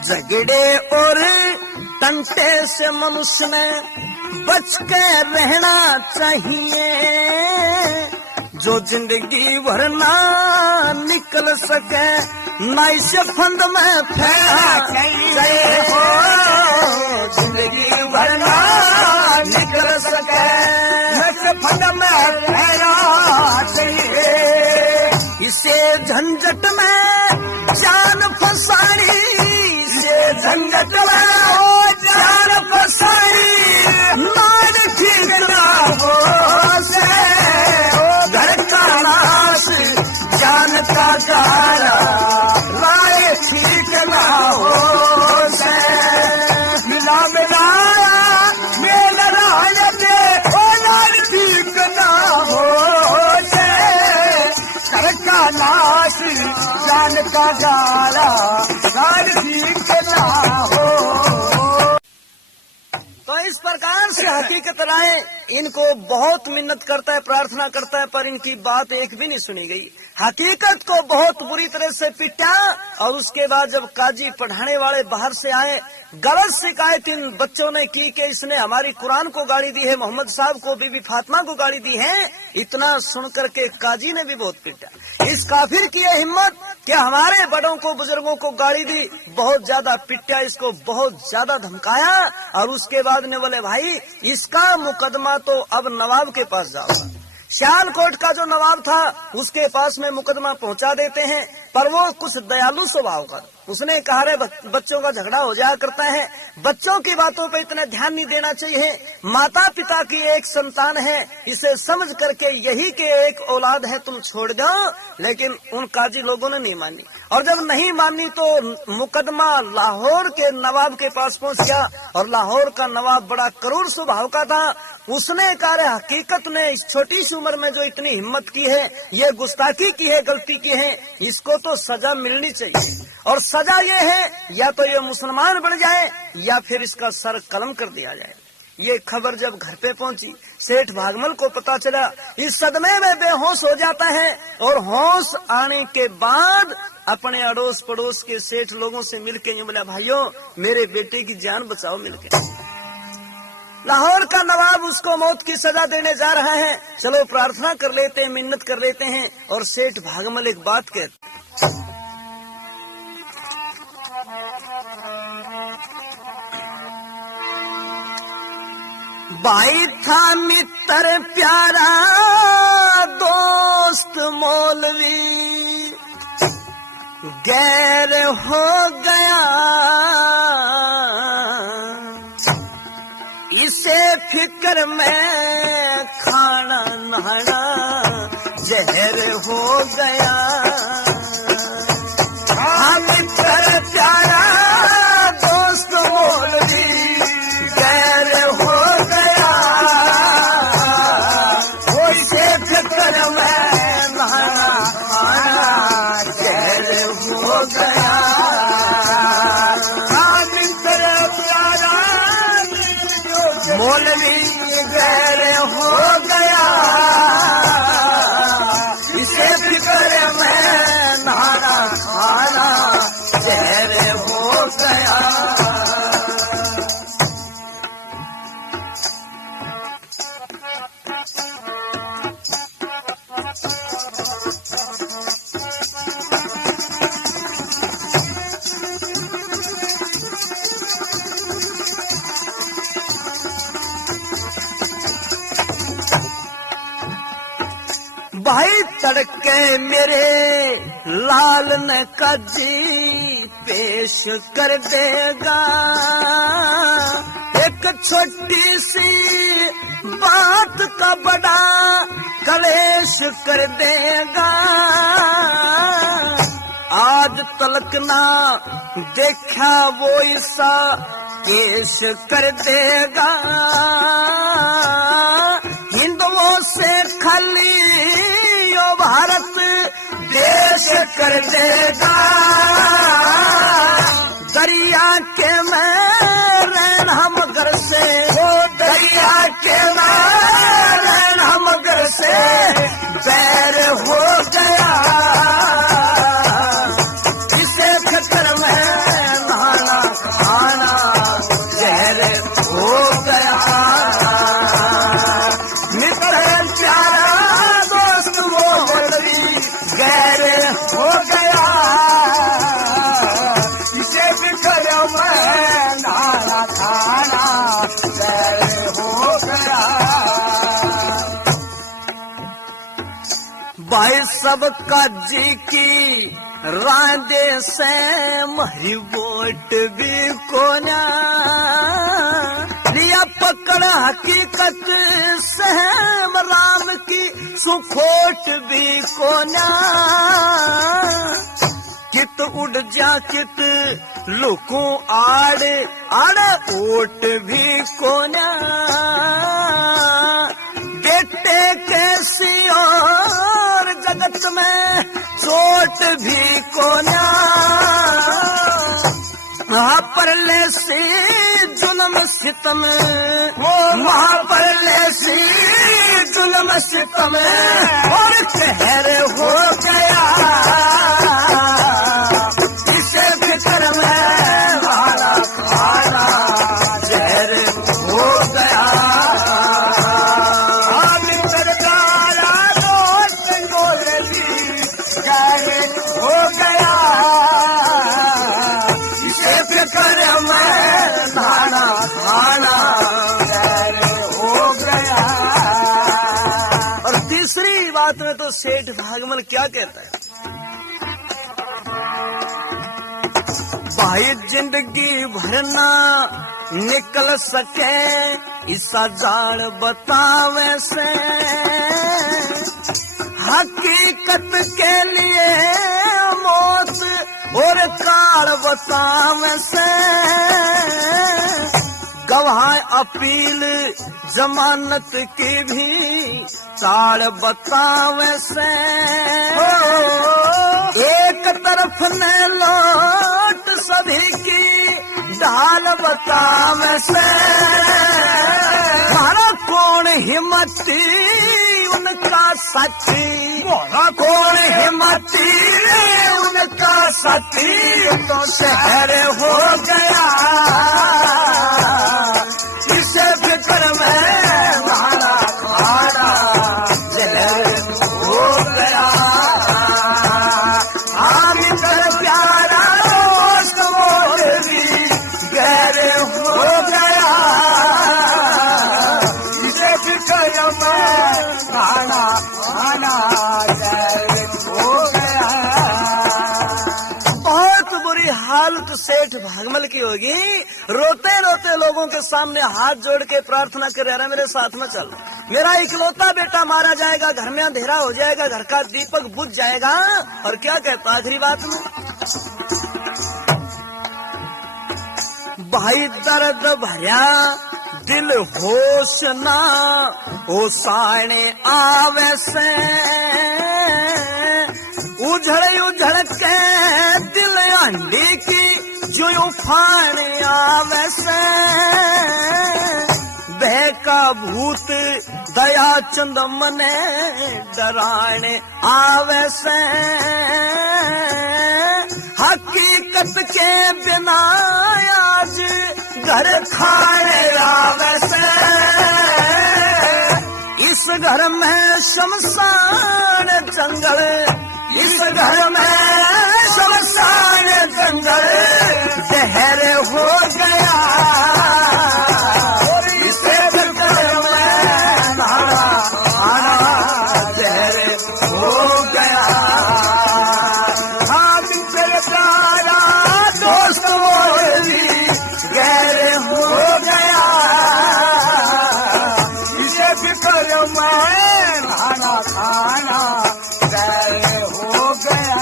झगड़े और तंटे से मनुष्य ने बच के रहना चाहिए। जो जिंदगी भर ना निकल सके ना इसे फंद में फैला चाहिए हो। जिंदगी भर ना निकल सके ना इसे फंद में फैला चाहिए। इसे झंझट में जान फसानी, इसे झंझट में हो जान फसानी मान ठीक ना हो से। घर का नाश जान का गारा राय ठीक ना हो से। मिला मिलाया मेल राय दे औलाद ठीक ना हो से। घर का नाश जान का गारा राय ठीक ना हो। तो इस प्रकार से हकीकत राय इनको बहुत मिन्नत करता है, प्रार्थना करता है, पर इनकी बात एक भी नहीं सुनी गई। हकीकत को बहुत बुरी तरह से पिटा और उसके बाद जब काजी पढ़ाने वाले बाहर से आए, गलत शिकायत इन बच्चों ने की कि इसने हमारी कुरान को गाली दी है, मोहम्मद साहब को, बीबी फातिमा को गाली दी है। इतना सुन करके काजी ने भी बहुत पिटा। इस काफिर की यह हिम्मत कि हमारे बड़ों को बुजुर्गों को गाली दी, बहुत ज्यादा पिटा, इसको बहुत ज्यादा धमकाया। और उसके बाद ने बोले भाई इसका मुकदमा तो अब नवाब के पास जाओगा। सियालकोट का जो नवाब था उसके पास में मुकदमा पहुंचा देते हैं, पर वो कुछ दयालु स्वभाव का। उसने कहा रे बच्चों का झगड़ा हो जाया करता है, बच्चों की बातों पे इतना ध्यान नहीं देना चाहिए। माता पिता की एक संतान है, इसे समझ करके यही के एक औलाद है, तुम छोड़ दो। लेकिन उन काजी लोगों ने नहीं मानी, और जब नहीं मानी तो मुकदमा लाहौर के नवाब के पास पहुंच गया। और लाहौर का नवाब बड़ा क्रूर स्वभाव का था। उसने कहा हकीकत ने इस छोटी सी उम्र में जो इतनी हिम्मत की है, ये गुस्ताखी की है, गलती की है, इसको तो सजा मिलनी चाहिए। और सजा ये है या तो ये मुसलमान बन जाए या फिर इसका सर कलम कर दिया जाए। ये खबर जब घर पे पहुंची, सेठ भागमल को पता चला, इस सदमे में बेहोश हो जाता है। और होश आने के बाद अपने अड़ोस पड़ोस के सेठ लोगों से मिलके ये बोला भाइयों मेरे बेटे की जान बचाओ मिलके। लाहौर का नवाब उसको मौत की सजा देने जा रहा है। चलो प्रार्थना कर लेते हैं, मिन्नत कर लेते हैं। और सेठ भागमल एक बात कहते, भाई था मित्र प्यारा दोस्त मौलवी, गैर हो गया इसे फिक्र में खाना नहाना जहर हो गया। मित्र प्यारा दोस्त मौलवी गैर हो गया, वो इसे फिक्र में नहाना खाना जहर हो गया। मित्र प्यारा मौलवी गैर हो गया, इसे फिक्र में नहाना खाना जहर हो गया। भाई तड़के मेरे लाल न काजी पेश कर देगा, एक छोटी सी बात का बड़ा कलेश कर देगा। आज तलक ना देखा वो ऐसा केश कर देगा, हिंदुओं से खाली यो भारत देश कर देगा। दरिया के में हम घर से, वो दरिया के में हम घर से बैर हो गया, इसे खतर में नहाना खाना जहर हो गया। मित्र प्यारा दोस्त मौलवी गैर हो गया, इसे फिक्र में नहाना खाना जहर हो गया। भाई सबका जी की रांदे से मरी वोट भी कोना लिया पकड़ हकीकत से राम की सुखोट भी कोना। कित उड़ जा कित लुकू आड़ आड़ ओट भी कोना, बेटे कैसी और जगत में चोट भी कोना। पर लेसी जुल्म सितम, वहाँ पर लेसी जुल्म सितम और कहर हो गया, इसे फिक्र में नहाना खाना जहर हो गया। मित्र प्यारा दोस्त मौलवी गैर हो गया, इसे फिक्र में नहाना खाना जहर हो गया। और तीसरी बात में तो सेठ भागमल क्या कहता है, भाई जिंदगी भरना निकल सके इसा जान बतावे से, हकीकत के लिए मौत और काल बतावे से, गवाह अपील जमानत की भी ताड़ बतावे से, एक तरफ न लौट सभी की ढाल बतावे से, मारा कौन हिम्मती उनका साथी, कौन हिम्मती उनका साथी तो शहर हो गया, इसे फिक्र खाना जय हो गया। बहुत बुरी हालत सेठ भागमल की होगी। रोते रोते लोगों के सामने हाथ जोड़ के प्रार्थना कर रहा है, मेरे साथ में चल, मेरा इकलौता बेटा मारा जाएगा, घर में अंधेरा हो जाएगा, घर का दीपक बुझ जाएगा। और क्या कहता आखिरी बात में, भाई दर्द भरिया दिल होश ना ओ साने आवे से, उझड़ के दिल अंडी की जो उफान आवे से, बहका भूत दया चंद मने डराने आवे से, हकीकत के बिना आज घर खाने आवे से, इस घर में शमशान जंगल, इस घर में शमशान जंगल जहर हो गया, इसे घर में नाना आना जहर हो गया। हाथ से प्यारा दोस्त मोरी गैर हो गया, इसे फिक्र में खाना खाना जय हो गया।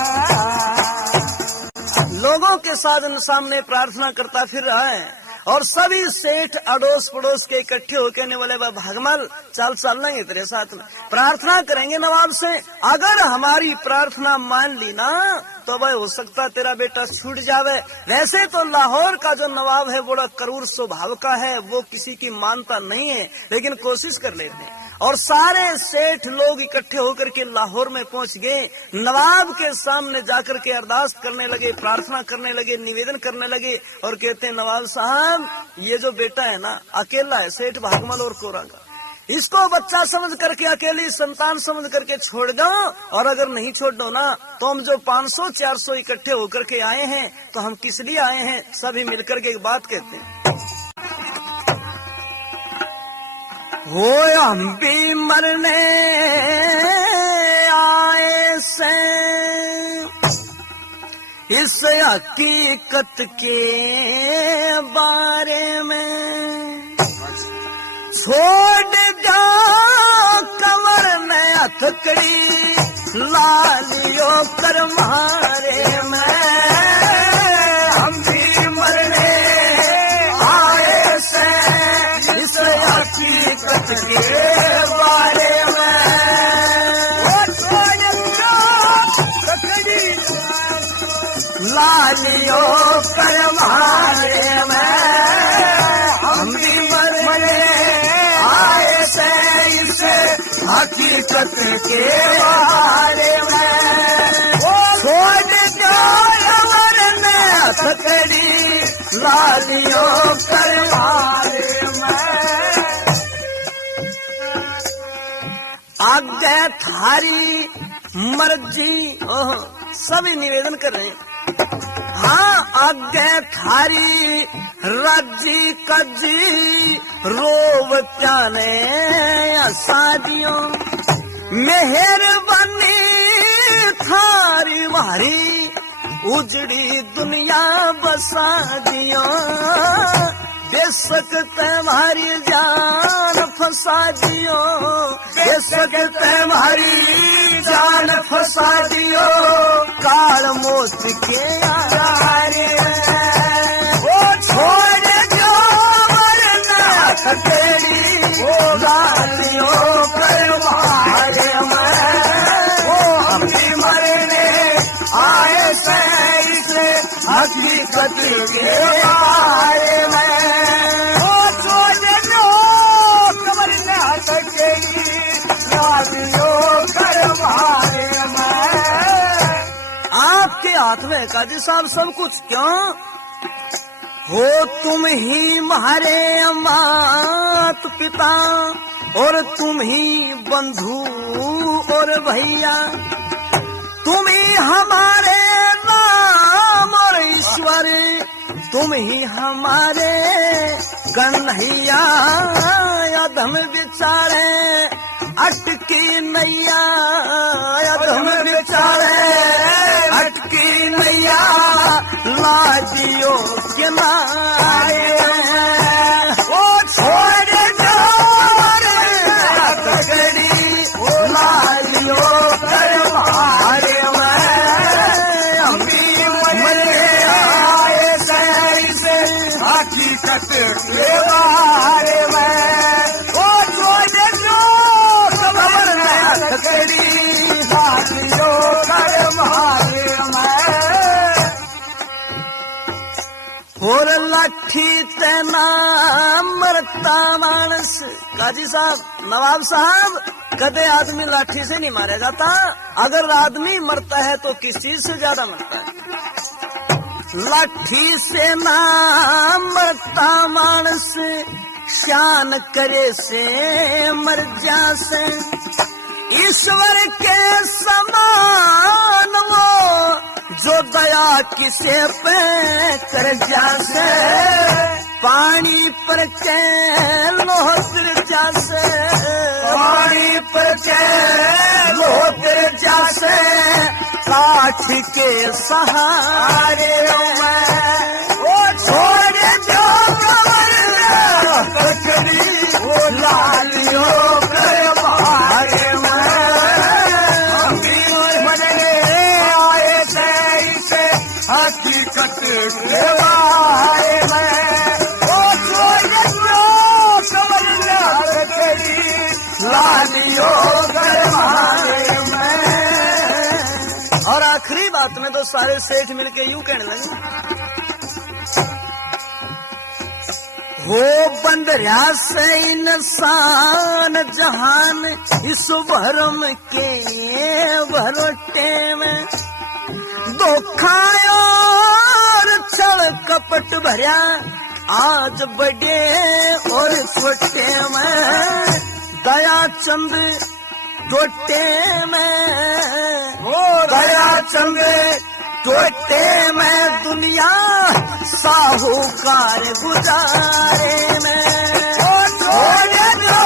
लोगों के साधन सामने प्रार्थना करता फिर रहा है और सभी सेठ अड़ोस पड़ोस के इकट्ठे होकर बोले भागमल चल लेंगे तेरे साथ में, प्रार्थना करेंगे नवाब से, अगर हमारी प्रार्थना मान ली ना तो भाई हो सकता तेरा बेटा छूट जावे। वैसे तो लाहौर का जो नवाब है बड़ा करूर स्वभाव का है, वो किसी की मानता नहीं है, लेकिन कोशिश कर लेते हैं। और सारे सेठ लोग इकट्ठे होकर के लाहौर में पहुंच गए, नवाब के सामने जाकर के अरदास करने लगे, प्रार्थना करने लगे, निवेदन करने लगे और कहते हैं नवाब साहब ये जो बेटा है ना अकेला है, सेठ भागमल और कोरा का, इसको बच्चा समझ करके अकेली संतान समझ करके छोड़ दो, और अगर नहीं छोड़ दो ना तो हम जो 500-400 इकट्ठे होकर के आए हैं तो हम किस लिए आए हैं, सभी मिलकर के एक बात कहते हैं, हो हम भी मरने आए से, इस हकीकत के बारे में छोड़ जाओ कमर में हथकड़ी लालियो कर मारे में, हम भी मरने आए से इस हकीकत के बारे में, छोड़ जाओ लालियो कर मारे में, हम भी मरने आए से इस हकीकत के बारे में, छोड़ दो मरने हथकड़ी लालियो कर मारे में, आगे थारी मर्जी। सभी निवेदन कर रहे हैं, हाँ आगे थारी राजी कजी रोव प्याने शादियों, मेहरबानी थारी वारी उजड़ी दुनिया बसा दियो, बेशक तुम्हारी जान फंसा दियो, बेशक तुम्हारी जान फंसा दियो, काल मौत के आरे वो छोड़ दो मरना हथेली लालियो कर मारे में, वो हम भी मरने आए से इस हकीकत के बारे में, वो छोड़ दो कमर में हथेली लालियो कर मारे में। आपके हाथ में काजी साहब सब कुछ क्यों हो, तुम ही हमारे मात पिता और तुम ही बंधु और भैया, तुम ही हमारे नाम और ईश्वर, तुम ही हमारे कन्हैया, अधम बिचारे अटकी नैया लाठी तेना मरता मानस। काजी साहब, नवाब साहब, कदे आदमी लाठी से नहीं मारा जाता। अगर आदमी मरता है तो किस चीज से ज्यादा मरता है? लाठी से ना मरता मानस, शान करे से मर जासे। ईश्वर के समान वो जो दया किसे पे कर जासे। पानी पर के लोहतर जासे, पानी पर के लोहतर जासे। काठ के सहारे वो छोड़ जो कचरी वो लालियों के बारे में बनने आए थे इसे हकीकत के बारे में। वो छोड़ जो कचरी लालियों के बारे में। और आखिरी बात में तो सारे सेठ मिलके यूं कहने लगे, हो बंदरिया से इंसान जहान इस भरम के भरोटे में। धोखा और छल कपट भरिया आज बड़े और छोटे में। दया चंद टोटे में, दया चंद टोटे में। दुनिया साहूकार गुजारे में। छोड़े दो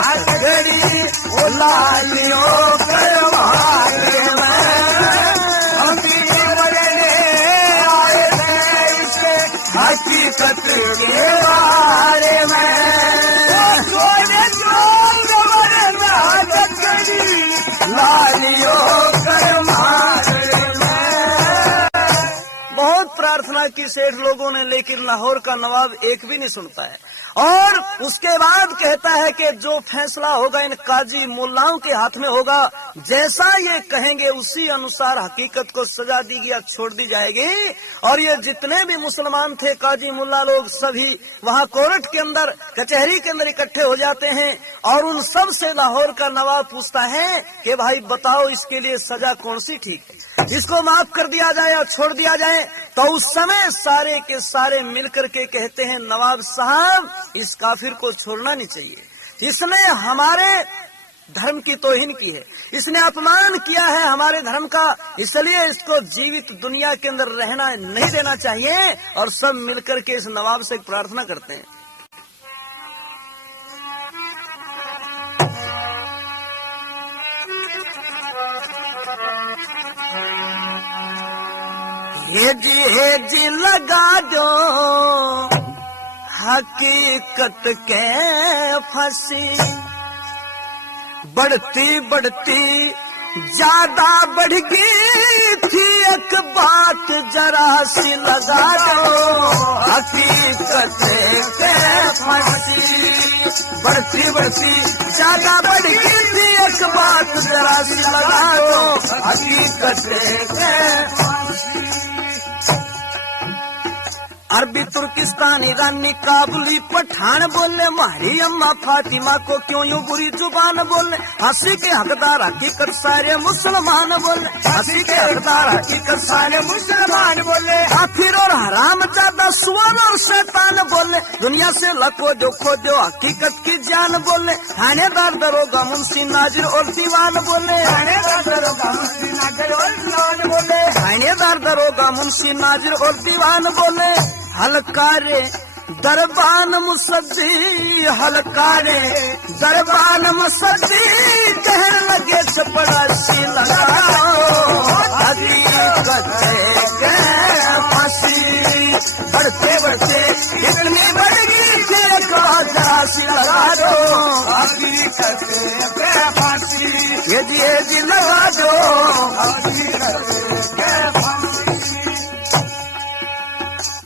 हथकड़ी वो लालियों करवाने में। अभी बनने आए थे इसे हकीकत के बारे में। छोड़े दो लालियों करवाने में। बहुत प्रार्थना की सेठ लोगों ने, लेकिन लाहौर का नवाब एक भी नहीं सुनता है। और उसके बाद कहता है कि जो फैसला होगा इन काजी मुल्लाओं के हाथ में होगा। जैसा ये कहेंगे उसी अनुसार हकीकत को सजा दी या छोड़ दी जाएगी। और ये जितने भी मुसलमान थे काजी मुल्ला लोग सभी वहाँ कोर्ट के अंदर, कचहरी के अंदर इकट्ठे हो जाते हैं। और उन सब से लाहौर का नवाब पूछता है कि भाई बताओ इसके लिए सजा कौन सी ठीक है, इसको माफ कर दिया जाए या छोड़ दिया जाए। तो उस समय सारे के सारे मिलकर के कहते हैं, नवाब साहब इस काफिर को छोड़ना नहीं चाहिए। इसने हमारे धर्म की तौहीन की है, इसने अपमान किया है हमारे धर्म का, इसलिए इसको जीवित दुनिया के अंदर रहना नहीं देना चाहिए। और सब मिलकर के इस नवाब से प्रार्थना करते हैं। हेजी लगा दो हकीकत के फंसी। बढ़ती बढ़ती ज्यादा बढ़ गई थी एक बात जरा सी लगा दो हकीकत के फांसी। बढ़ती बढ़ती ज्यादा बढ़ गई थी एक बात जरा सी लगा दो हकीकत के फांसी। अरबी तुर्किस्तान ईरानी काबुली पठान बोले मारी अम्मा फातिमा को क्यों यूं बुरी जुबान बोले। हंसी के हकदार हकीकत सारे मुसलमान बोले, हंसी के हकदार हकीकत सारे मुसलमान बोले। काफिर और हराम ज्यादा सुअर और शैतान बोले। दुनिया से लको जो खोजो हकीकत की जान बोले। थानेदार दरोगा मुंशी नाजिर और दीवान बोले। थानेदार दरोगा मुंशी नाजिर और दीवान बोले। थानेदार दरोगा मुंशी नाजिर और दीवान बोले। हलकारे दरबान मुसद्दी, हलकारे दरबान मुसद्दी कहने लगे चपड़ासी लगाओ हकीकत के फांसी। बढ़ते बढ़ते इतनी बढ़ गई कि चपड़ासी लगा दो हकीकत के फांसी। ये जी लगा दो हकीकत के फांसी।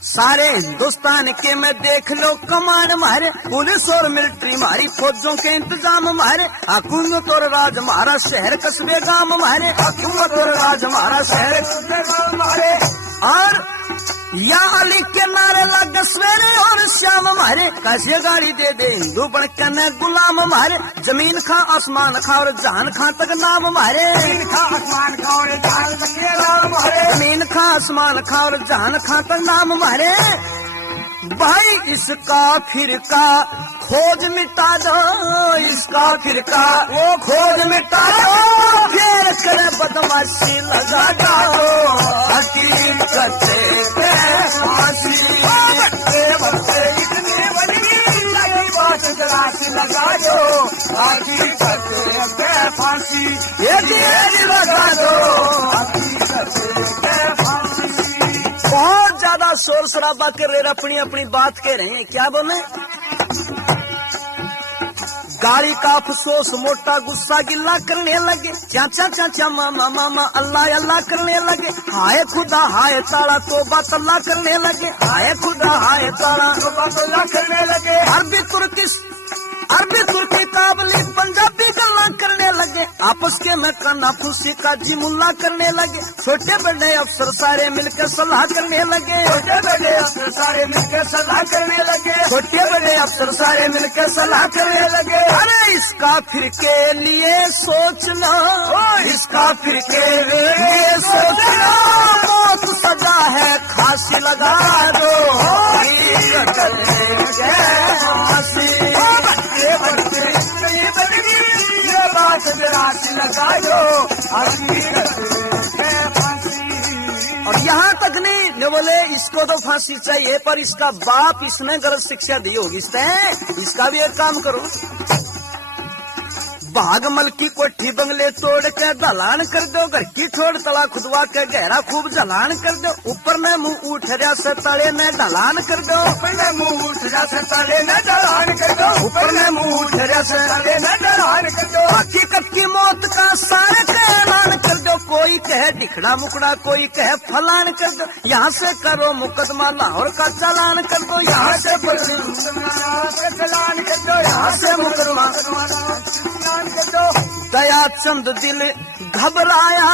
सारे हिंदुस्तान के में देख लो कमान मारे, पुलिस और मिलिट्री मारी फौजों के इंतजाम मारे। हुकूमत और राज हमारा शहर कस्बे गांव मारे, हुकूमत और राज हमारा शहर कस्बे गांव मारे। और या अली के नारे लग सवेरे और श्याम हमारे, कैसे गाड़ी दे दे हिंदू बन के न गुलाम हमारे। जमीन खा आसमान खा और जहान खा तक नाम हमारे, जमीन खा आसमान खा और जहान तक के नाम हमारे। जमीन खा आसमान खा और जहान खा तक नाम हमारे। भाई इसका फिरका खोज मिटा दो, इसका फिरका वो खोज मिटा दो, फिर करे बदमाशी लगा दो, हकीकत पे फांसी। बच्चे इतने बड़ी लगी बात जरा सी लगा दो, हकीकत पे फांसी। ये चीज लगा दो, हकीकत पे फांसी। बहुत ज्यादा शोर शराबा कर रहे, अपनी अपनी बात कह रहे हैं। क्या बोले? गाड़ी का अफसोस मोटा गुस्सा गिल्ला करने लगे, चाचा चाचा मामा मामा अल्लाह अल्लाह करने लगे। हाय खुदा हाय ताला तोबा तल्ला करने लगे, हाय खुदा हाय ताला तोबा तल्ला करने लगे। अरबी तुर्की काबली पंजाबी गल्ला करने लगे, आपस के में काना खुशी का जिमुल्ला करने लगे। छोटे बड़े अफसर सारे मिलकर सलाह करने लगे, छोटे बड़े अफसर सारे मिलकर सलाह करने लगे। छोटे बड़े अफसर सारे मिलकर सलाह करने लगे। अरे इसका फिर के लिए सोच लो, इसका फिर के लिए सोच लो, मौत सजा है फांसी लगा दो, ये बात जरा सी लगा दो, हकीकत पे फांसी। और यहाँ तक नहीं न बोले इसको तो फांसी चाहिए, पर इसका बाप इसने गलत शिक्षा दी होगी, इसका भी एक काम करो। भागमल की कोठी बंगले तोड़ के दलान कर दो, घर की छोड़ तला खुदवा के गहरा खूब जलान कर दो। ऊपर में मुंह उठ रहा से तले में ढलान कर दो, ऊपर में मुंह उठ रहा से तले में ढलान कर दो, ऊपर में मुंह उठ रहा से तले में ढलान कर दो। हकीकत की मौत का सारे का ऐलान कर दो, कोई कहे दिखड़ा मुकड़ा कोई कहे फलान कर दो। यहाँ से करो मुकदमा लाहौर का चालान कर दो, यहाँ से चलान कर दो, यहाँ से मुकदमा। दया चंद दिल घबराया,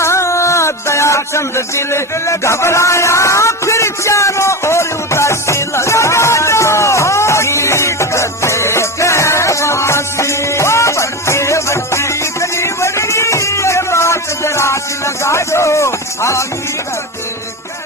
दया चंद दिल घबराया, फिर चारों ओर उदासी लगा दो, हकीकत पे फांसी। बच्चे इतनी बड़ी ये बात जरा सी लगा दो, हकीकत पे